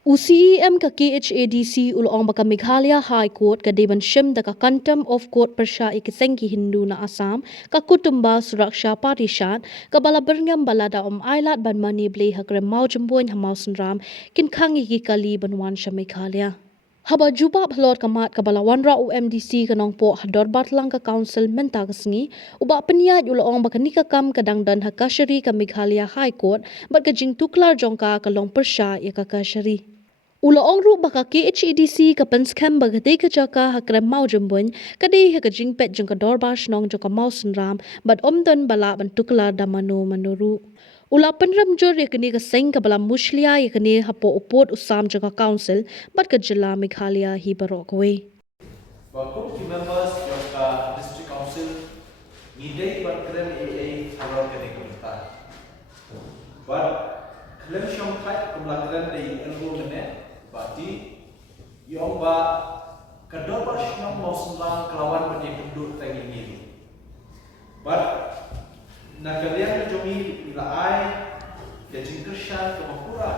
UCEM ka KHADC ulong baka Meghalaya High Court ka Devan Shim da ka Contempt of Court Persha ikisengi Hindu na Assam ka Kutumba Suraksha Parishat ka balaberngam balada ailat ban mani blei hakrem mau jembuin hamau senram kin khangi ki kali banwan sha Meghalaya. Haba juba bhalot kamat kabala wanra UMDC kanong po hador batlang ka council menta kasengi uba peniat ulong baka nikakam kadang dan hakashari ka Meghalaya High Court bat ka jing tuklar jongka kalong Persha ya ka kashari. Ulaong ru baka KHEDC ka penskam baga te ka jaka hakrem mau jembun kadai ha ka jing pet jong ka dorbash nong jong ka mau senram bat omdon bala ban tuklar da manuru. Ula penram jor ya kini ka seng ka bala muslia ya kini hapo upot usam jong ka council bat ka jila Meghalaya hi barok we. Welcome to members of District Council. Midday but krem AA awal kene kumta. But klem shong thai kumla krem dei elgo mene bati yong ba kador ba shnong moslang kelawan bani penduduk tangi ni. But nakalian jomi ila ai ya jingkershan ke makura.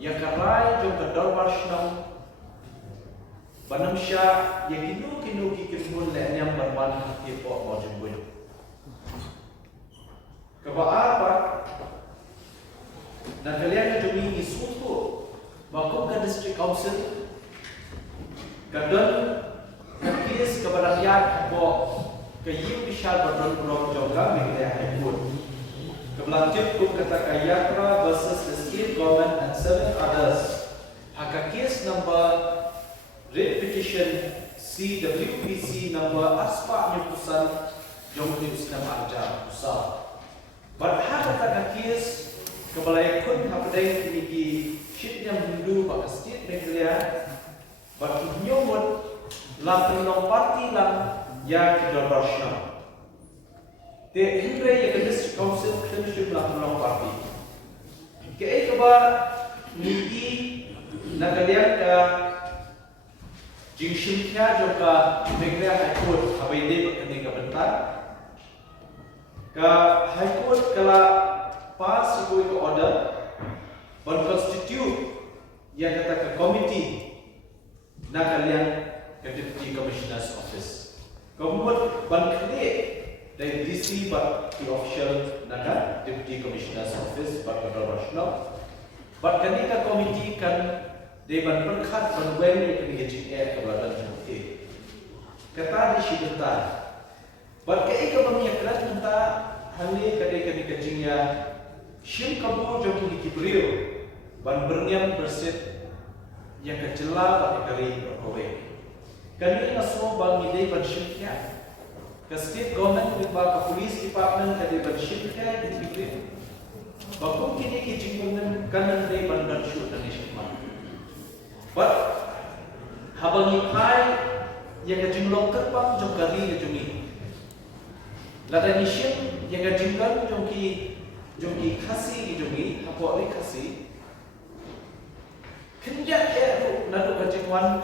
Ya karai jong kador ba shnong Banamsya yang kinu kikimun le yang berban hati po mau jembun. Kebaapa na kalian jumi isu tu makum ke district council kadang kes kepada rakyat po kayu bisyal berdon juga Meghalaya High Court. Kebelanjut kum kata Kayatra versus the state government and 7 others. Haka kes number Red Petition CWPC number aspa nyukusan jongkli usnam arja usah. Berhak kata kes kebalai kun hapadai kiniki shit yang Hindu baka state Meghalaya baki nyomot la penong parti lang ya kidorbarsna. Te hindre ya ke district council klemship la penong parti. Ke keba niki nagalian ka Jingshim kya joka Meghalaya High Court habai de bakani ka bentar ka High Court kala pass ko order ban constitute yang kata ke committee na kalian ke Deputy Commissioner's Office kemudian ban create dari DC but the official na Deputy Commissioner's Office but international but kani ka committee kan Dewan berkat berwen yang kini air keberadaan jumlah. Kata di sini But kaya kami keras minta hanya kadai kami kecingnya shim kamu jom di kibriu ban berniam berset yang kecela pada kali berkowe. Kami nasuh bang idei ban shimnya. Ke state government with ke police department kadai ban shimnya di kibriu. Bakum kini kecingnya kanan dei ban dan shoot dan shimma. But habang ipai yang kejumlah kerpang jom kali kejumi. Lada nishin yang kejumlah jomki kasi kejumi hapo ali kasi. Kenjat tu nado kejumwan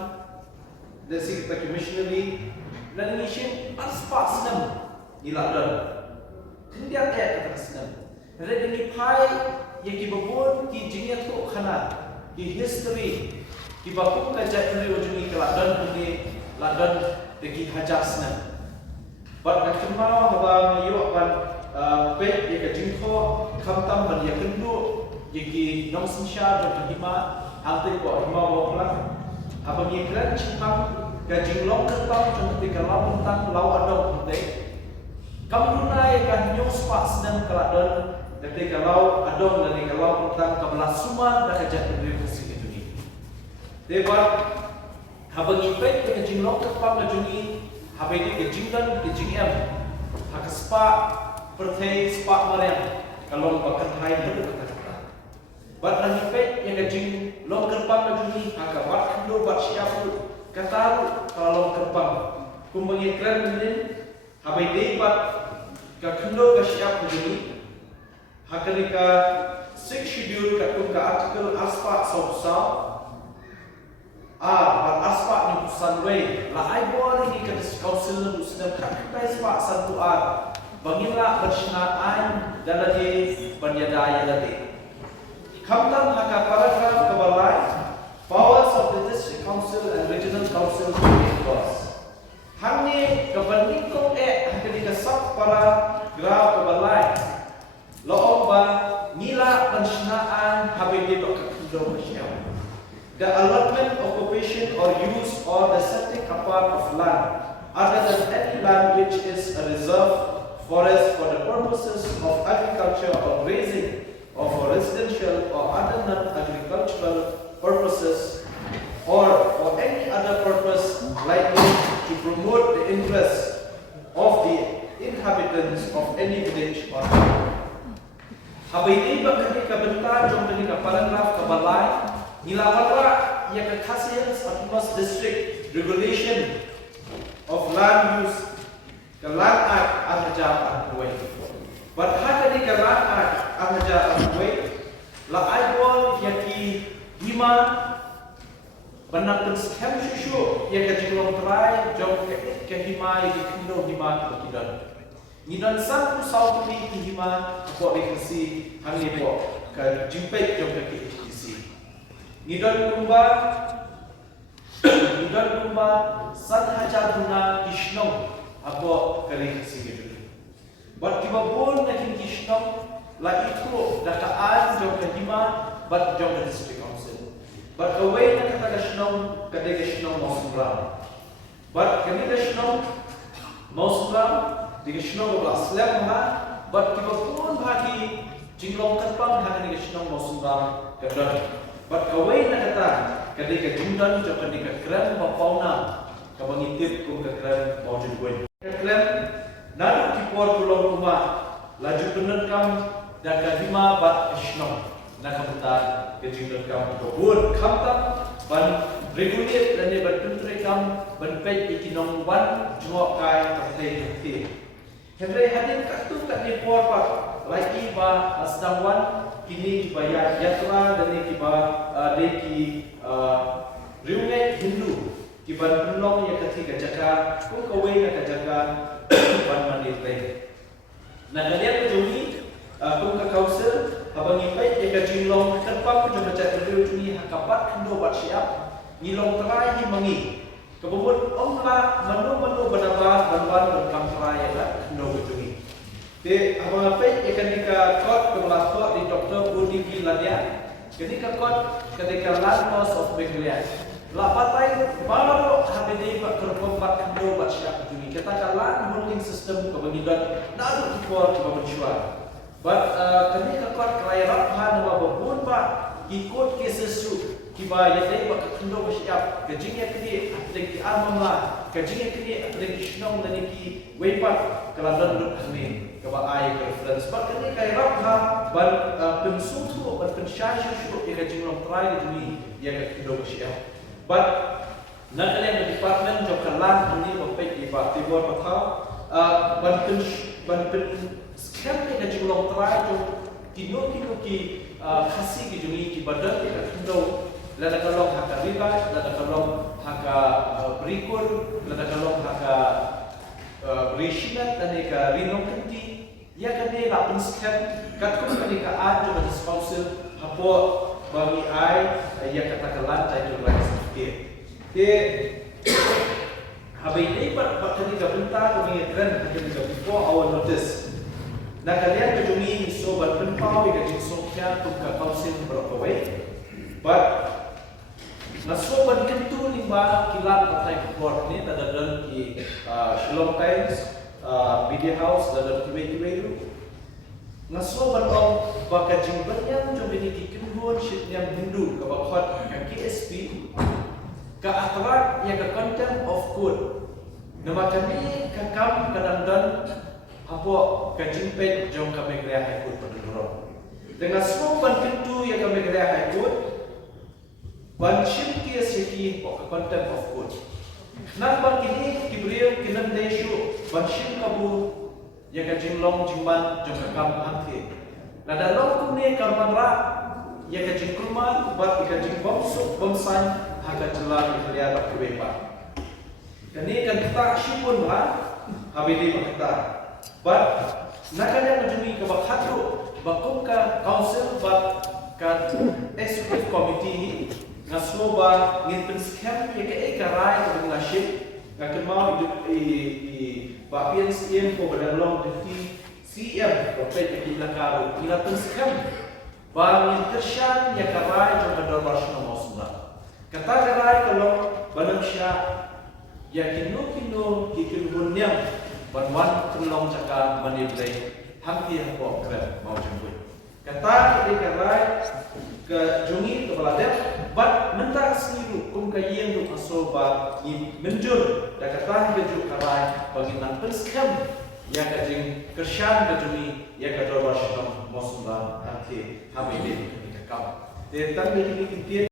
desi kita commissionary lada nishin aspa senam niladan. Kenjat kata senam. Lada nipai yang kibabun ki jingat tu khana ki history. Kibaku kaja ini ujungi keladan ini ladan deki hajasna. But nak cuma bahwa yo akan pet yang kejingko kamtam dan yang kendu yang nong sensya dan hima halte ko hima bawah abang yang keren cipang kejing long kertam cuma ketika lau tentang lau adong hante. Kamu nunai kan nyong spas dan keladan ketika lau adong dan kalau tentang kabelah suma dah kejat berdiri. Debat habang ipet ke jinglong kepang ngajungi habai di ke jinglan ke jingem hak spa perthai spa mariam kalau bakat hai bedu kata bat nang ipet yang ke jinglong kepang ngajungi hak bat kendo bat siapu kata kalau kepang kumbangi kran menen habai debat ke kendo ke siap ngajungi hak ka 6 schedule ka artikel aspa sausau bar aspak ni sanway la ai bor ni ke council nu sedang kai aspak satu bangila bersna ai dalade banyada yalade kamtam haka paragraf kebalai para graf kebalai. Loong ba nila pensinaan habibie bakakendo masyam. The allotment, occupation or use or the setting apart of land other than any land which is a reserve forest for the purposes of agriculture or grazing or for residential or other non-agricultural purposes or for any other purpose likely to promote the interests of the inhabitants of any village or town. Habis ba ketika bentar jom ketika paragraf kebalai nilawala ia kekhasil Autonomous District Regulation of Land Use ke Land Act Ahjab Kuwait. But hada di ke Land Act Ahjab Kuwait la aibol yaki hima banyak skam susu ia ke jinglong try jom ke hima di kendo hima kidan. Nidan satu sautu ni hima ko dikasi hangi po ke jimpai jom ke KHDC. Nidan kumba san hajar guna kishnong ako kari kasi gitu. But kibabon na kin kishnong la itu dakaan jom ke hima but jom ke district council. But away na kata kishnong kade kishnong mosubram. But kani kishnong mosubram di kishnong belaslam ha but kibabon bagi jinglong katpang ha kani kishnong mosubram kadang. But kawai na kata ketika jundan jom ketika keren bapauna kabangitip kum keren mawjud wen. Keren nalu kipor tulong rumah laju bener kam daga hima bat ishnong nakabuta ke jundan kam kebun kamtam ban regulate dan ban pentre kam ban pej ikinong wan jua kai tertei. Henry hadir katu kat ni por pak lagi ba asdang wan kini dibayar yatra dan ini kiba deki riungai Hindu kiba penolong yang ketika jaga kau kawai nak jaga ban mandir leh. Nah kalian kejuni kau ke kauser abang ipai jaga jinglong terpang jom baca terbiru juni hakapat Hindu bat siap ngilong terai himangi kebubut omla menu benabar banwan dan kamterai ya Hindu kejuni. Di abang apa ketika kot kemelakot di Dr. Udi Giladia ketika kot ketika land loss of Meghalaya lapatai baru habis pak kerpompat kendo bat siap itu kita kalah holding system kebangidan nalu ikor kebancuan but ketika kot kelayaran nama babun pak ikut kesesu kiba yadai pak kendo bat siap kejingnya kini aplik amamlah kejingnya kini aplik isnong dan iki wepat kelandan dut kami kaba ai reference but kini kai rapha ban pensutu ban pensyashu shu ia jinglong try di ia ka kido siap but nak kalian department jok kalan ini bapek di pak tibor patau ban pen scam ia jinglong try jok kino ki khasi ki jumi ki badan ia kido lada kalong haka riba lada kalong haka berikut lada kalong haka Rishinat dan eka rinong kenti ya kene la penskam katku ketika ada di spousal hapo bagi ai ya katakanlah itu lagi sedikit de habai ini pak ketika bentar kami keren ketika before our notice nah kalian kejumi sobat penpau yang jingsoknya tuka kausil berokawai but na sobat kentu limba kilat patai report ni tadadan ki Shalom Times Media House tadadan kiwe na sobat om baka jingbernya jom ini ki kembun shitnya Hindu ka bakhat ka KSP ka atrak ya ka contempt of court nama kami ka kam kadangdan apo ka jingpet jom ka Meghalaya High Court padulurong dengan sobat kentu ya ka Meghalaya High Court Banshim kia seki o contempt of court. Nampak kini kibriyo kinan desyo banshim kabu ya ka jinglong jingman jom ka kam angke. Na dalong kumne karman ra ya ka jingkulman bat ka jingbom suk bomsan haga jelar ya tak kebepa. Kani kan kita shipun ha habidi makta. Bat nakanya majumi ka bakhatro bakum ka council bat ka executive committee ngasuba ngin penskam ya ke ekarai ng naship nga kemau i Bapian CM ko badalong deputy CM propet di belakang ila penskam bangin kersyan ya karai jom badal rasna mosna kata karai kalau banam sya ya kinu kikulbunyam banwan kelong caka maniblay hamti hako kre mau jemput kata di karai ke jungi ke baladep bat mentak seliru kum kayeng du asoba ni menjur da kata beju karai bagi nang penskam ya kajing kersyan kajuni ya kador rasna mosna hamti hamidin kakam de tan begini